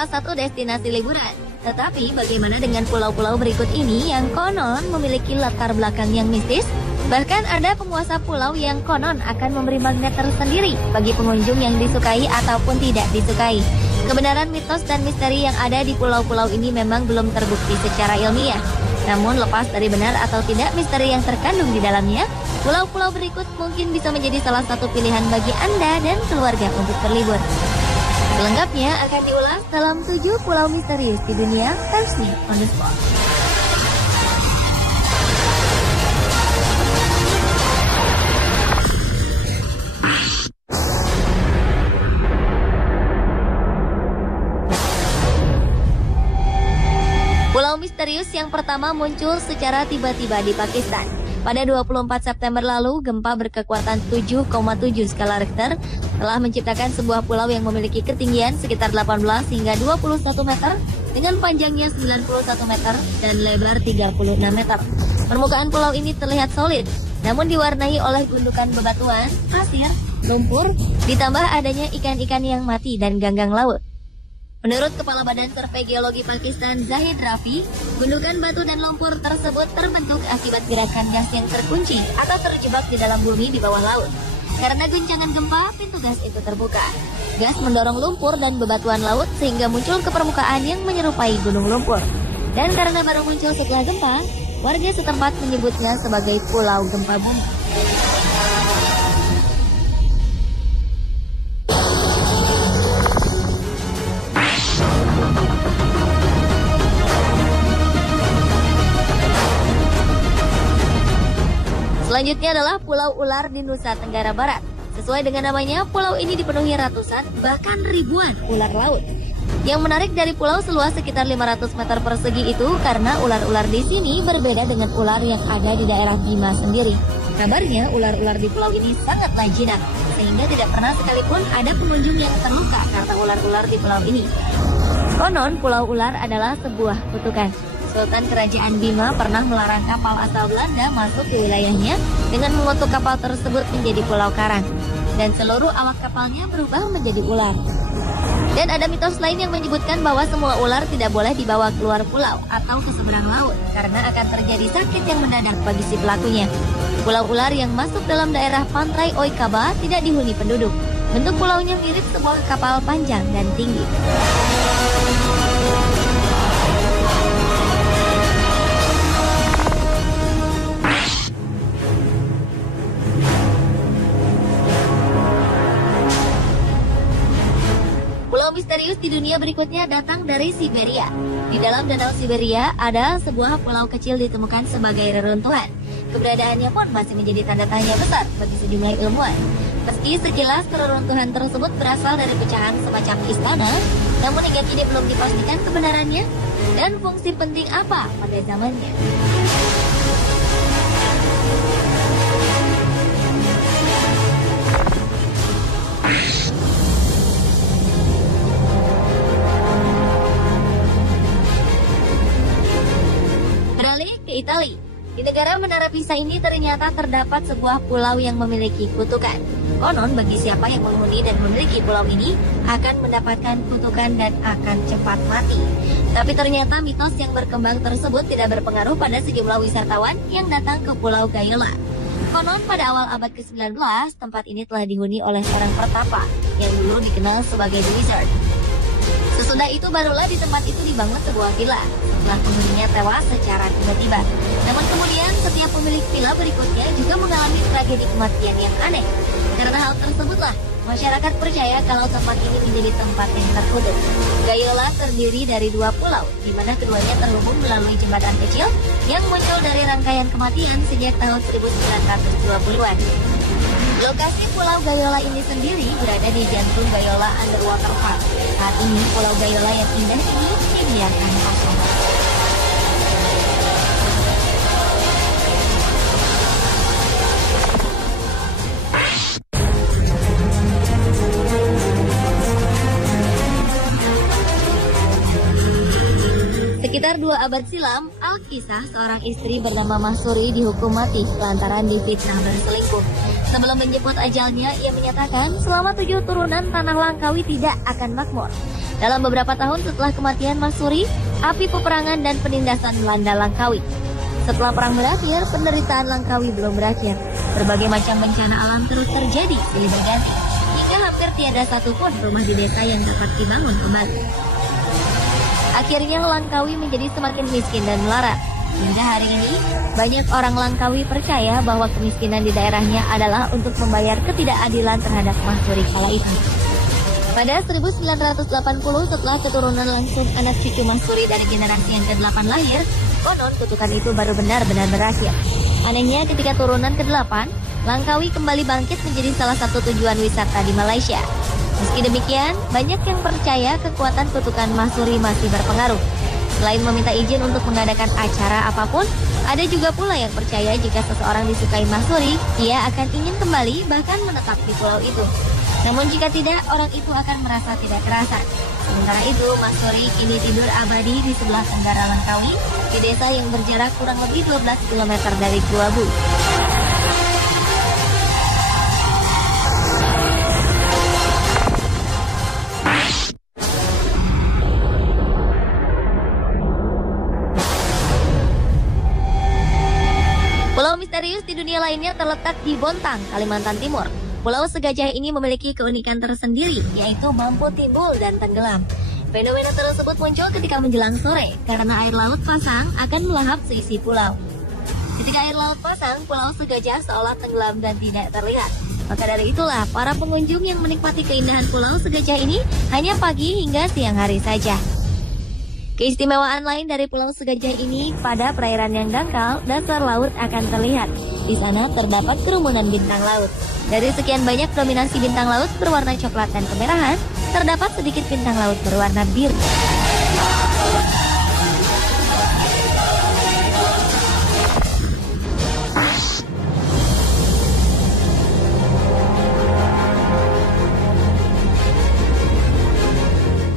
salah satu destinasi liburan. Tetapi bagaimana dengan pulau-pulau berikut ini yang konon memiliki latar belakang yang mistis? Bahkan ada penguasa pulau yang konon akan memberi magnet tersendiri bagi pengunjung yang disukai ataupun tidak disukai. Kebenaran mitos dan misteri yang ada di pulau-pulau ini memang belum terbukti secara ilmiah. Namun lepas dari benar atau tidak misteri yang terkandung di dalamnya, pulau-pulau berikut mungkin bisa menjadi salah satu pilihan bagi Anda dan keluarga untuk berlibur. Selengkapnya akan diulas dalam 7 pulau misterius di dunia versi on the spot. Pulau misterius yang pertama muncul secara tiba-tiba di Pakistan. Pada 24 September lalu, gempa berkekuatan 7,7 skala Richter telah menciptakan sebuah pulau yang memiliki ketinggian sekitar 18 hingga 21 meter dengan panjangnya 91 meter dan lebar 36 meter. Permukaan pulau ini terlihat solid, namun diwarnai oleh gundukan bebatuan, pasir, lumpur, ditambah adanya ikan-ikan yang mati dan ganggang laut. Menurut Kepala Badan Survei Geologi Pakistan Zahid Rafi, gundukan batu dan lumpur tersebut terbentuk akibat gerakan gas yang terkunci atau terjebak di dalam bumi di bawah laut. Karena guncangan gempa, pintu gas itu terbuka. Gas mendorong lumpur dan bebatuan laut sehingga muncul ke permukaan yang menyerupai gunung lumpur. Dan karena baru muncul setelah gempa, warga setempat menyebutnya sebagai Pulau Gempa Bumi. Selanjutnya adalah Pulau Ular di Nusa Tenggara Barat. Sesuai dengan namanya, pulau ini dipenuhi ratusan, bahkan ribuan ular laut. Yang menarik dari pulau seluas sekitar 500 meter persegi itu karena ular-ular di sini berbeda dengan ular yang ada di daerah Bima sendiri. Kabarnya ular-ular di pulau ini sangatlah jinak, sehingga tidak pernah sekalipun ada pengunjung yang terluka karena ular-ular di pulau ini. Konon, Pulau Ular adalah sebuah kutukan. Sultan Kerajaan Bima pernah melarang kapal asal Belanda masuk ke wilayahnya dengan mengutuk kapal tersebut menjadi pulau karang. Dan seluruh awak kapalnya berubah menjadi ular. Dan ada mitos lain yang menyebutkan bahwa semua ular tidak boleh dibawa keluar pulau atau ke seberang laut karena akan terjadi sakit yang mendadak bagi si pelakunya. Pulau Ular yang masuk dalam daerah pantai Oikaba tidak dihuni penduduk. Bentuk pulaunya mirip sebuah kapal panjang dan tinggi. Pulau misterius di dunia berikutnya datang dari Siberia. Di dalam danau Siberia ada sebuah pulau kecil ditemukan sebagai reruntuhan. Keberadaannya pun masih menjadi tanda tanya besar bagi sejumlah ilmuwan. Meski sekilas reruntuhan tersebut berasal dari pecahan semacam istana, namun hingga kini belum dipastikan kebenarannya dan fungsi penting apa pada zamannya. Beralih ke Italia. Di negara Menara Pisa ini ternyata terdapat sebuah pulau yang memiliki kutukan. Konon bagi siapa yang menghuni dan memiliki pulau ini akan mendapatkan kutukan dan akan cepat mati. Tapi ternyata mitos yang berkembang tersebut tidak berpengaruh pada sejumlah wisatawan yang datang ke Pulau Gayola. Konon pada awal abad ke-19, tempat ini telah dihuni oleh seorang pertapa yang dulu dikenal sebagai The Wizard. Sesudah itu barulah di tempat itu dibangun sebuah villa setelah penghuninya tewas secara tiba-tiba. Namun kemudian setiap pemilik villa berikutnya juga mengalami tragedi kematian yang aneh. Karena hal tersebutlah masyarakat percaya kalau tempat ini menjadi tempat yang terkutuk. Gayola terdiri dari 2 pulau, di mana keduanya terhubung melalui jembatan kecil yang muncul dari rangkaian kematian sejak tahun 1920-an. Lokasi Pulau Gayola ini sendiri berada di jantung Gayola Underwater Park. Saat ini Pulau Gayola yang indah ini dibiarkan kosong. Sekitar 2 abad silam, Al-Kisah seorang istri bernama Mahsuri dihukum mati lantaran difitnah berselingkuh. Sebelum menjemput ajalnya, ia menyatakan selama 7 turunan tanah Langkawi tidak akan makmur. Dalam beberapa tahun setelah kematian Mas Suri, api peperangan dan penindasan melanda Langkawi. Setelah perang berakhir, penderitaan Langkawi belum berakhir. Berbagai macam bencana alam terus terjadi silih berganti, hingga hampir tiada satupun rumah di desa yang dapat dibangun kembali. Akhirnya Langkawi menjadi semakin miskin dan melarat. Hingga hari ini, banyak orang Langkawi percaya bahwa kemiskinan di daerahnya adalah untuk membayar ketidakadilan terhadap Mas Suri kala itu. Pada 1980, setelah keturunan langsung anak cucu Mas Suri dari generasi yang ke-8 lahir, konon kutukan itu baru benar-benar berakhir. Anehnya, ketika turunan ke-8, Langkawi kembali bangkit menjadi salah satu tujuan wisata di Malaysia. Meski demikian, banyak yang percaya kekuatan kutukan Mas Suri masih berpengaruh. Selain meminta izin untuk mengadakan acara apapun, ada juga pula yang percaya jika seseorang disukai Mas Suri, ia akan ingin kembali bahkan menetap di pulau itu. Namun jika tidak, orang itu akan merasa tidak kerasan. Sementara itu, Mas Suri kini tidur abadi di sebelah tenggara Langkawi, di desa yang berjarak kurang lebih 12 km dari Gua Bu. Pulau misterius di dunia lainnya terletak di Bontang, Kalimantan Timur. Pulau segajah ini memiliki keunikan tersendiri, yaitu mampu timbul dan tenggelam. Fenomena tersebut muncul ketika menjelang sore, karena air laut pasang akan melahap seisi pulau. Ketika air laut pasang, pulau segajah seolah tenggelam dan tidak terlihat. Maka dari itulah, para pengunjung yang menikmati keindahan pulau segajah ini hanya pagi hingga siang hari saja. Keistimewaan lain dari pulau segajah ini, pada perairan yang dangkal, dasar laut akan terlihat. Di sana terdapat kerumunan bintang laut. Dari sekian banyak dominasi bintang laut berwarna coklat dan kemerahan, terdapat sedikit bintang laut berwarna biru.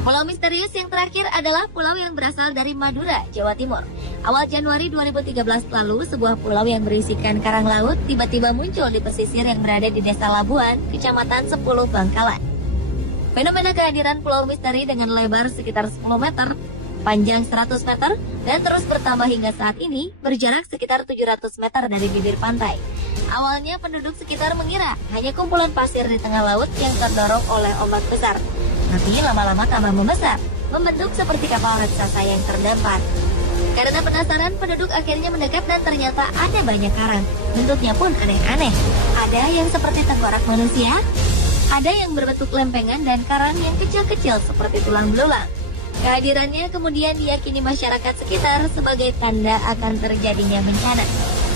Pulau misterius yang terakhir adalah pulau yang berasal dari Madura, Jawa Timur. Awal Januari 2013 lalu, sebuah pulau yang berisikan karang laut tiba-tiba muncul di pesisir yang berada di Desa Labuan, Kecamatan 10 Bangkalan. Fenomena kehadiran pulau misteri dengan lebar sekitar 10 meter, panjang 100 meter, dan terus bertambah hingga saat ini berjarak sekitar 700 meter dari bibir pantai. Awalnya penduduk sekitar mengira hanya kumpulan pasir di tengah laut yang terdorong oleh ombak besar. Tapi lama-lama tambah membesar, membentuk seperti kapal raksasa yang terdampar. Karena penasaran, penduduk akhirnya mendekat dan ternyata ada banyak karang. Bentuknya pun aneh-aneh. Ada yang seperti tengkorak manusia, ada yang berbentuk lempengan, dan karang yang kecil-kecil seperti tulang belulang. Kehadirannya kemudian diyakini masyarakat sekitar sebagai tanda akan terjadinya bencana.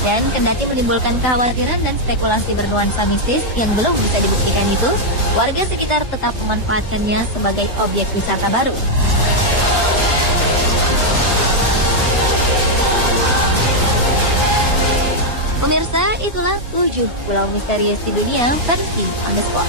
Dan kendati menimbulkan kekhawatiran dan spekulasi bernuansa mistis yang belum bisa dibuktikan itu, warga sekitar tetap memanfaatkannya sebagai objek wisata baru. Pemirsa, itulah 7 pulau misterius di dunia versi On The Spot.